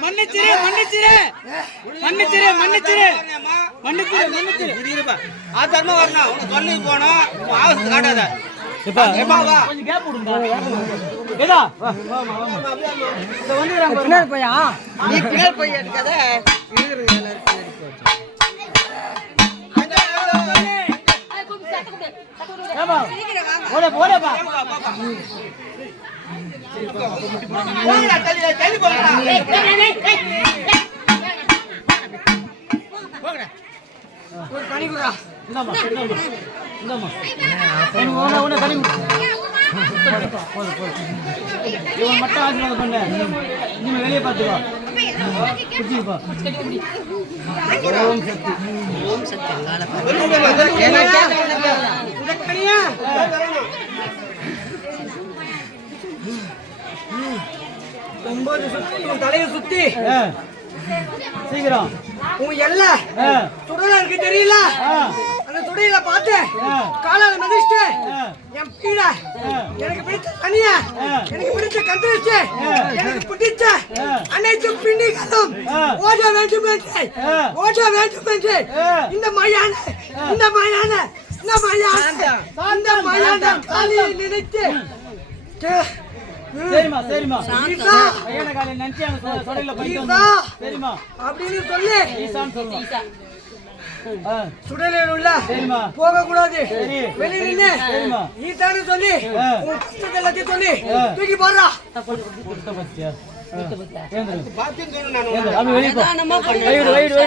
மன்னிச்சிரு மன்னிச்சிரு மன்னிச்சிரு மன்னிச்சிரு மன்னிச்சிரு மன்னிச்சிரு இருப்பா ஆத்தரமா வரணும் உனக்கு சொல்லி போனோம் ஆவத்து காட்டாத எப்பா எப்பா வா கொஞ்சம் கேப் விடுங்க ஏதா வந்துறாங்க பின்னாடி போயா நீ பின்னாடி போய் எடுக்காத இருக்குங்க எல்லாரும் ஏமா ஓட ஓடப்பா போங்கடா தள்ளி போங்கடா போங்கடா ஒரு கனி குடுடா இந்தாமா இந்தாமா ஓன கனி போடு இவன் மட்டும் ஆசீர்வாதம் பண்ணு இனிமே வெளியே பார்த்துக்கோ குடிப்பா ஓம் சக்தி கனியா ஒன்பது சுத்தி உன் தலையை சுத்தி சீக்கிரம் உன் எல்ல துடையில இருக்கு தெரியல அந்த துடையில பார்த்து காலால மிதிச்சுட்டு என் பீட எனக்கு பிடிச்ச தனிய எனக்கு பிடிச்ச கந்திரிச்சு எனக்கு பிடிச்ச அனைத்து பிண்டிகளும் ஓட வேண்டும் என்று இந்த மயான காலியை நினைத்து சரிமா சரிமா பையன காலை நினைச்சு அந்த சொடையில போயிட்டு சரிமா அப்படின்னு சொல்லி ஈசான் சொல்லு சுடலையில உள்ள போக கூடாது வெளியே நின்று ஈசான்னு சொல்லி உன் கஷ்டத்தை எல்லாத்தையும் சொல்லி தூக்கி போடுறா வெளியே